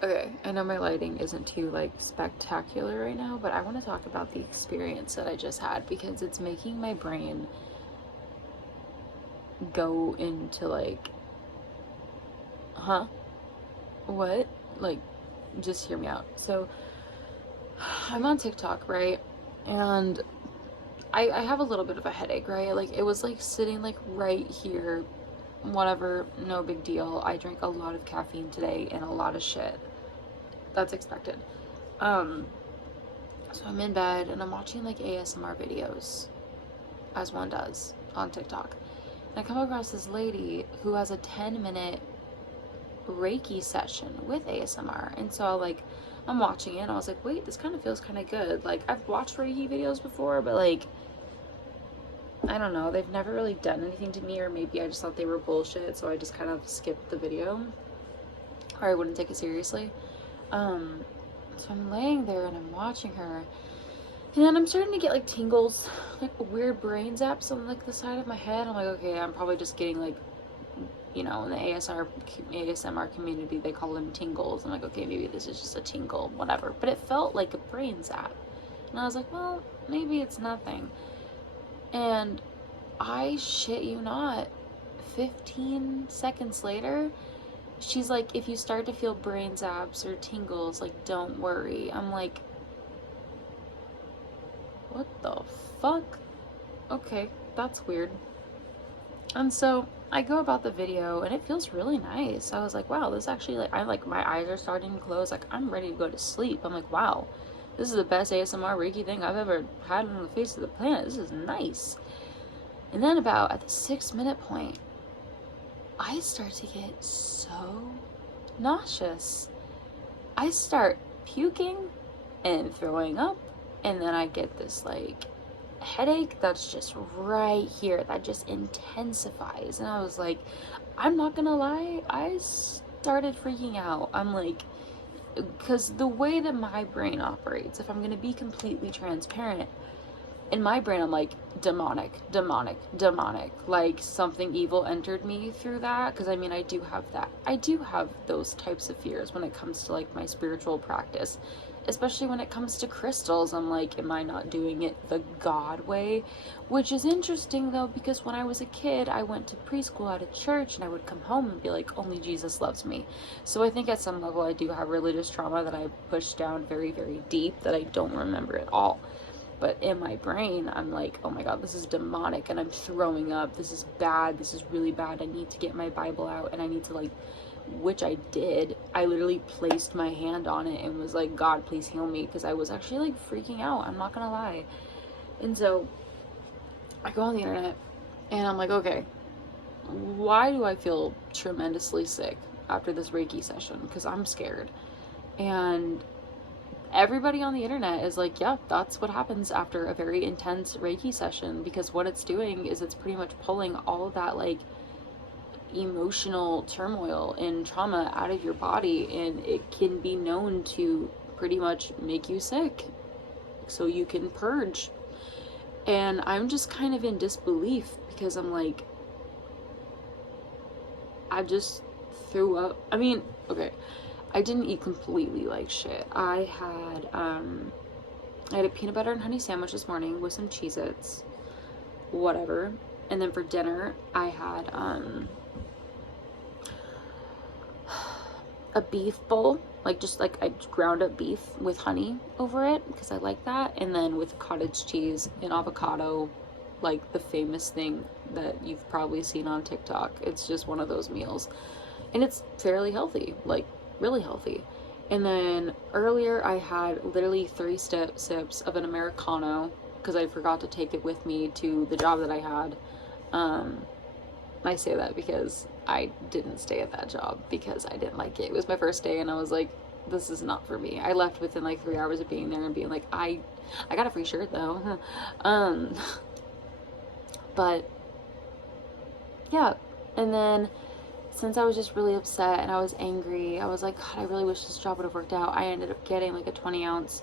Okay, I know my lighting isn't too like spectacular right now, but I want to talk about the experience that I just had because it's making my brain go into like, huh? What? Like, just hear me out. So, I'm on TikTok, right? And I have a little bit of a headache, right? Like, it was like sitting like right here, whatever, no big deal. I drank a lot of caffeine today and a lot of shit. That's expected. Um, so I'm in bed and I'm watching like ASMR videos, as one does on TikTok. And I come across this lady who has a 10-minute Reiki session with ASMR. And so like I'm watching it and I was like, wait, this kind of feels kind of good. Like I've watched Reiki videos before, but like I don't know, they've never really done anything to me, or maybe I just thought they were bullshit, so I just kind of skipped the video, or I wouldn't take it seriously. Um, so I'm laying there and I'm watching her, and then I'm starting to get like tingles, like weird brain zaps on like the side of my head. I'm like, okay, I'm probably just getting like, you know, in the ASMR community, they call them tingles. I'm like, okay, maybe this is just a tingle, whatever. But it felt like a brain zap. And I was like, well, maybe it's nothing. And I shit you not, 15 seconds later, she's like, if you start to feel brain zaps or tingles, like, don't worry. I'm like, what the fuck? Okay, that's weird. And so I go about the video and it feels really nice. I was like, wow, this actually, like, I like, my eyes are starting to close. Like, I'm ready to go to sleep. I'm like, wow, this is the best ASMR Reiki thing I've ever had on the face of the planet. This is nice. And then about at the 6-minute point, I start to get so nauseous. I start puking and throwing up, and then I get this like headache that's just right here that just intensifies. And I was like, I'm not gonna lie, I started freaking out. I'm like, because the way that my brain operates, if I'm gonna be completely transparent, in my brain I'm like, demonic, demonic, demonic, like something evil entered me through that. Because I mean, I do have that, I do have those types of fears when it comes to like my spiritual practice, especially when it comes to crystals. I'm like, am I not doing it the God way? Which is interesting though, because when I was a kid, I went to preschool at a church and I would come home and be like, only Jesus loves me. So I think at some level I do have religious trauma that I pushed down very, very deep that I don't remember at all. But in my brain, I'm like, oh my God, this is demonic and I'm throwing up. This is bad. This is really bad. I need to get my Bible out and I need to like, which I did. I literally placed my hand on it and was like, God, please heal me. Because I was actually like freaking out. I'm not going to lie. And so I go on the internet and I'm like, okay, why do I feel tremendously sick after this Reiki session? Because I'm scared. And everybody on the internet is like, yeah, that's what happens after a very intense Reiki session, because what it's doing is it's pretty much pulling all of that like emotional turmoil and trauma out of your body, and it can be known to pretty much make you sick so you can purge. And I'm just kind of in disbelief because I'm like, I just threw up. I mean, okay, I didn't eat completely like shit. I had a peanut butter and honey sandwich this morning with some Cheez-Its, whatever. And then for dinner, I had a beef bowl, like just like I ground up beef with honey over it because I like that, and then with cottage cheese and avocado, like the famous thing that you've probably seen on TikTok. It's just one of those meals, and it's fairly healthy, like really healthy. And then earlier I had literally 3 sips of an Americano because I forgot to take it with me to the job that I had. I say that because I didn't stay at that job because I didn't like it. It was my first day and I was like, this is not for me. I left within like 3 hours of being there and being like, I got a free shirt though. But yeah. And then since I was just really upset and I was angry, I was like, God, I really wish this job would have worked out. I ended up getting like a 20-ounce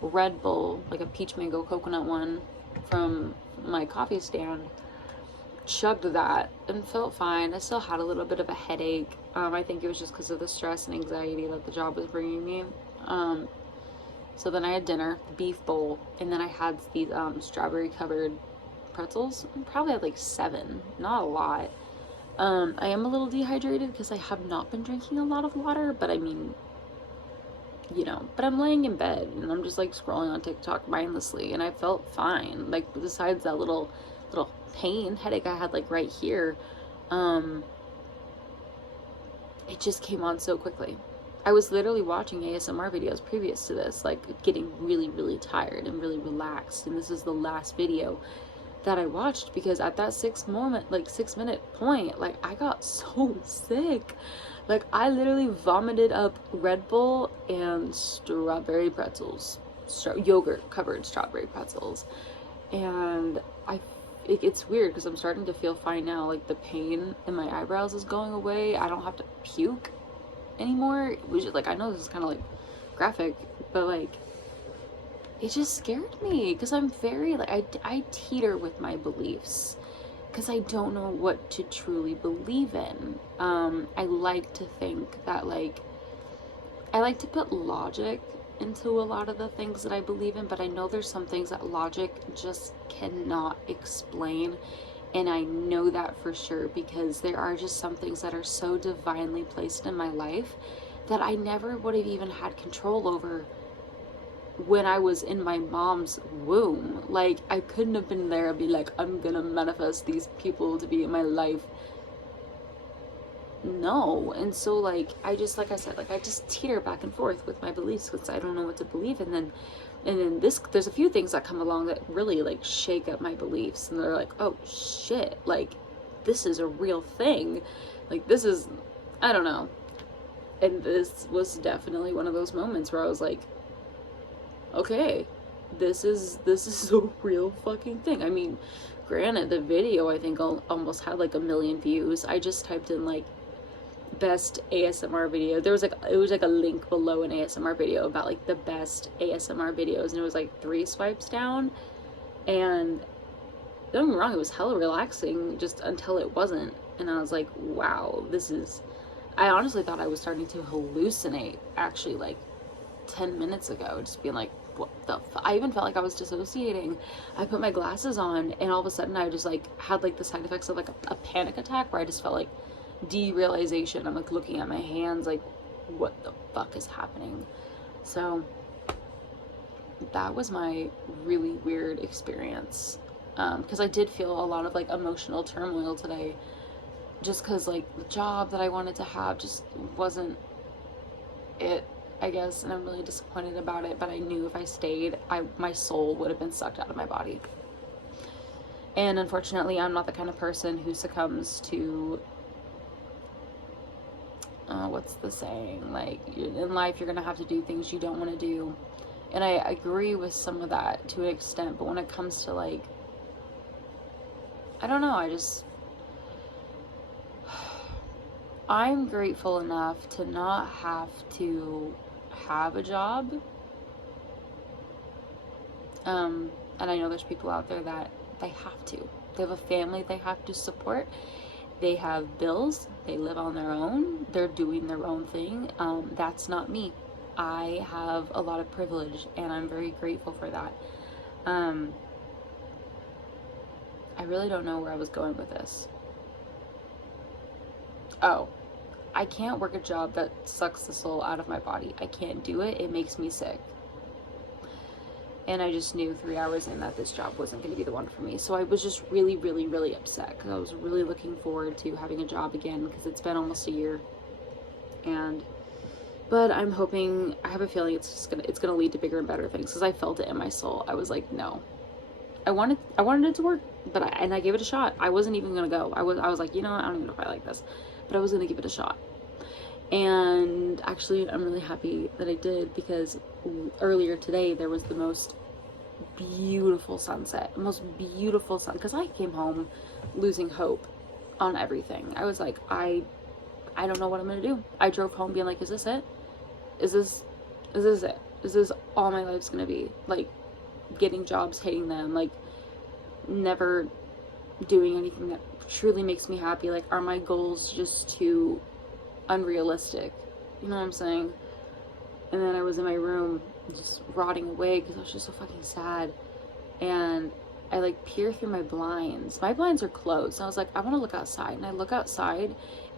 Red Bull, like a peach mango coconut one from my coffee stand. chugged that and felt fine. I still had a little bit of a headache. I think it was just because of the stress and anxiety that the job was bringing me. Um, so then I had dinner, the beef bowl, and then I had these strawberry covered pretzels. I probably had like 7, not a lot. I am a little dehydrated because I have not been drinking a lot of water, but I mean, but I'm laying in bed and I'm just like scrolling on TikTok mindlessly, and I felt fine. Like, besides that little pain headache I had like right here, um, it just came on so quickly. I was literally watching ASMR videos previous to this, like getting really, really tired and really relaxed, and this is the last video that I watched because at that 6 minute point, like I got so sick. Like I literally vomited up Red Bull and strawberry pretzels, yogurt covered strawberry pretzels, and it's weird because I'm starting to feel fine now. Like the pain in my eyebrows is going away. I don't have to puke anymore, which is like, I know this is kind of like graphic, but like it just scared me because I'm very like I teeter with my beliefs because I don't know what to truly believe in. I like to think that like I like to put logic into a lot of the things that I believe in, but I know there's some things that logic just cannot explain. And I know that for sure because there are just some things that are so divinely placed in my life that I never would have even had control over when I was in my mom's womb. Like, I couldn't have been there and be like, I'm gonna manifest these people to be in my life. No. And so like I said, like I just teeter back and forth with my beliefs because I don't know what to believe. And then there's a few things that come along that really like shake up my beliefs, and they're like, oh shit, like this is a real thing. Like this is, I don't know. And this was definitely one of those moments where I was like, okay, this is a real fucking thing. I mean, granted, the video I think almost had like 1 million views. I just typed in like best ASMR video. It was like a link below an ASMR video about like the best ASMR videos, and it was like 3 swipes down. And don't get me wrong, it was hella relaxing just until it wasn't. And I was like, wow, I honestly thought I was starting to hallucinate actually like 10 minutes ago, just being like, what the I even felt like I was dissociating. I put my glasses on and all of a sudden I just like had like the side effects of like a panic attack where I just felt like derealization. I'm like looking at my hands like, what the fuck is happening? So that was my really weird experience, because I did feel a lot of like emotional turmoil today, just because like the job that I wanted to have just wasn't it, I guess, and I'm really disappointed about it. But I knew if I stayed, my soul would have been sucked out of my body. And unfortunately, I'm not the kind of person who succumbs to what's the saying? Like, in life, you're gonna have to do things you don't want to do. And I agree with some of that to an extent, but when it comes to like, I don't know, I'm grateful enough to not have to have a job. And I know there's people out there that they have to. They have a family they have to support. They have bills. They live on their own. They're doing their own thing. That's not me. I have a lot of privilege, and I'm very grateful for that. I really don't know where I was going with this. Oh, I can't work a job that sucks the soul out of my body. I can't do it. It makes me sick. And I just knew 3 hours in that this job wasn't going to be the one for me. So I was just really, really, really upset because I was really looking forward to having a job again because it's been almost a year. But I'm hoping, I have a feeling it's gonna lead to bigger and better things because I felt it in my soul. I was like, no. I wanted it to work, but I gave it a shot. I wasn't even gonna go. I was like, you know what? I don't even know if I like this, but I was gonna give it a shot. And actually, I'm really happy that I did because earlier today there was the most beautiful sunset, most beautiful sun. Because I came home losing hope on everything. I was like, I don't know what I'm gonna do. I drove home being like, is this it? Is this it? Is this all my life's gonna be? Like, getting jobs, hating them, like never doing anything that truly makes me happy? Like, are my goals just too unrealistic? You know what I'm saying? And then I was in my room just rotting away because I was just so fucking sad. And I like peer through my blinds. My blinds are closed. And I was like, I want to look outside. And I look outside,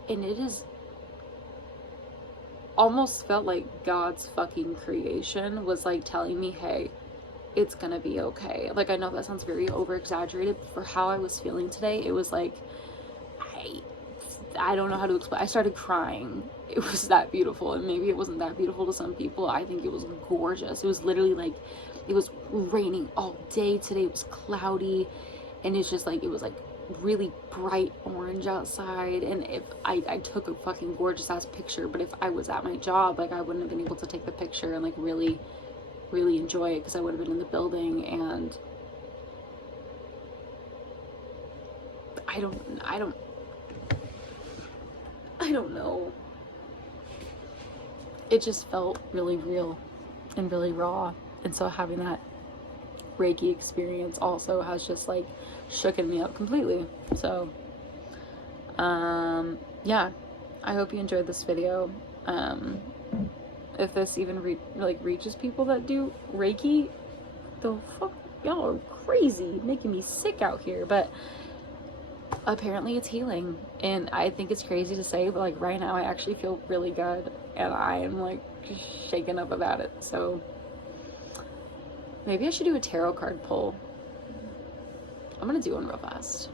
and it is almost felt like God's fucking creation was like telling me, hey, it's gonna be okay. Like, I know that sounds very over exaggerated, but for how I was feeling today, it was like, I don't know how to explain. I started crying. It was that beautiful. And maybe it wasn't that beautiful to some people. I think it was gorgeous. It was literally like, it was raining all day today. It was cloudy, and it's just like, it was like really bright orange outside. And if I took a fucking gorgeous ass picture, but if I was at my job, like, I wouldn't have been able to take the picture and like really enjoy it, because I would have been in the building. And I don't know. It just felt really real and really raw. And so having that Reiki experience also has just like shooken me up completely. So yeah, I hope you enjoyed this video. If this even reaches people that do Reiki, the fuck, y'all are crazy, making me sick out here. But apparently it's healing, and I think it's crazy to say, but like right now I actually feel really good, and I am like shaken up about it. So maybe I should do a tarot card pull. I'm gonna do one real fast.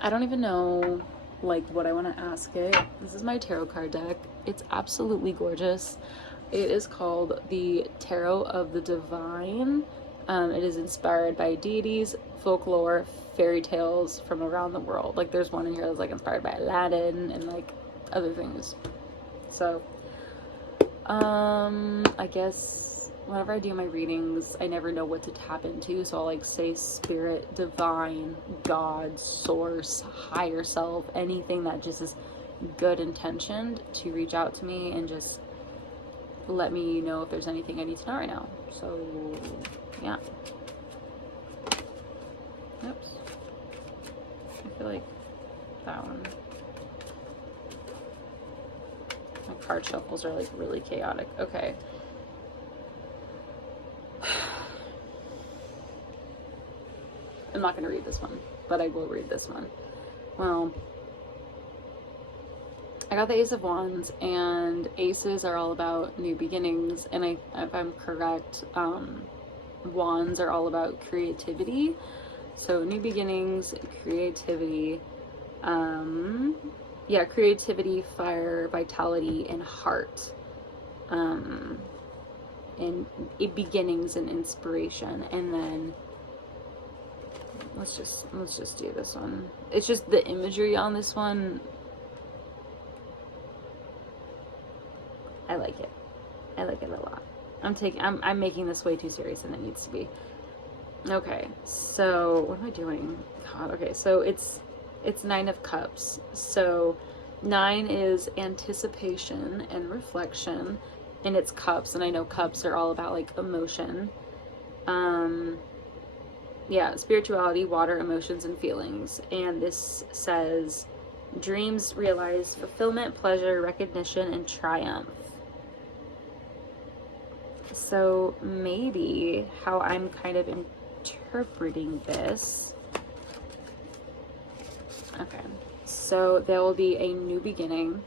I don't even know like what I want to ask it. This is my tarot card deck. It's absolutely gorgeous. It is called the Tarot of the Divine. It is inspired by deities, folklore, fairy tales from around the world. Like, there's one in here that's like inspired by Aladdin and like other things. So I guess whenever I do my readings, I never know what to tap into, so I'll like say spirit, divine, God, source, higher self, anything that just is good intentioned to reach out to me and just let me know if there's anything I need to know right now. So yeah. Oops. I feel like that one. My card shuffles are like really chaotic. Okay. I'm not going to read this one, but I will read this one. Well, I got the Ace of Wands, and aces are all about new beginnings, and if I'm correct, wands are all about creativity. So new beginnings, creativity, yeah, creativity, fire, vitality, and heart, and beginnings and inspiration. And then let's just do this one. It's just the imagery on this one. I like it. I like it a lot. I'm making this way too serious than it needs to be. Okay, so what am I doing? God, okay, so it's 9 of Cups. So 9 is anticipation and reflection, and it's cups, and I know cups are all about like emotion. Yeah, spirituality, water, emotions, and feelings. And this says dreams realize fulfillment, pleasure, recognition, and triumph. So maybe how I'm kind of interpreting this. Okay, so there will be a new beginning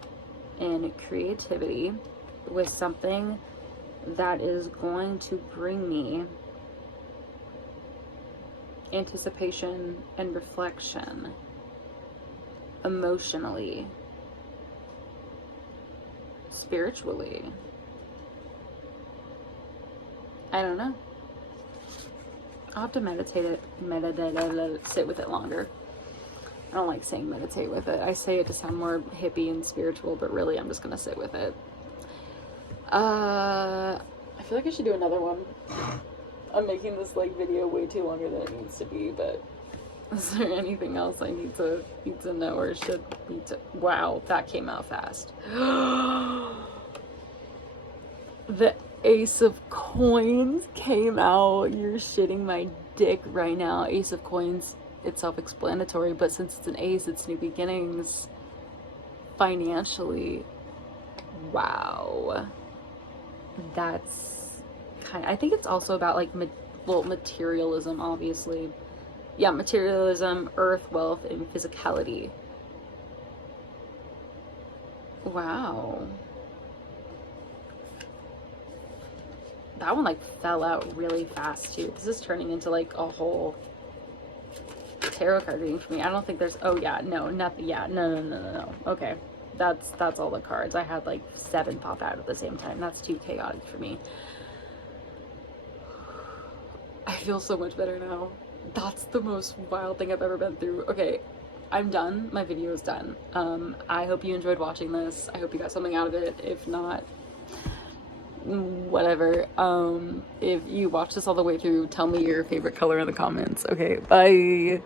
in creativity with something that is going to bring me anticipation and reflection emotionally, spiritually. I don't know. I'll have to sit with it longer. I don't like saying meditate with it. I say it to sound more hippie and spiritual, but really I'm just gonna sit with it. I feel like I should do another one. I'm making this like video way too longer than it needs to be, but is there anything else I need to know or should need to? Wow, that came out fast. The Ace of Coins came out. You're shitting my dick right now. Ace of Coins it's self-explanatory, but since it's an ace, it's new beginnings. Financially, wow. That's kind of, I think it's also about like well, materialism, obviously. Yeah, materialism, earth, wealth, and physicality. Wow. That one like fell out really fast too. This is turning into like a whole tarot card reading for me. I don't think there's, oh yeah, no, nothing. Yeah, no. Okay. That's all the cards. I had like 7 pop out at the same time. That's too chaotic for me. I feel so much better now. That's the most wild thing I've ever been through. Okay, I'm done. My video is done. I hope you enjoyed watching this. I hope you got something out of it. If not, whatever. If you watched this all the way through, tell me your favorite color in the comments. Okay, bye.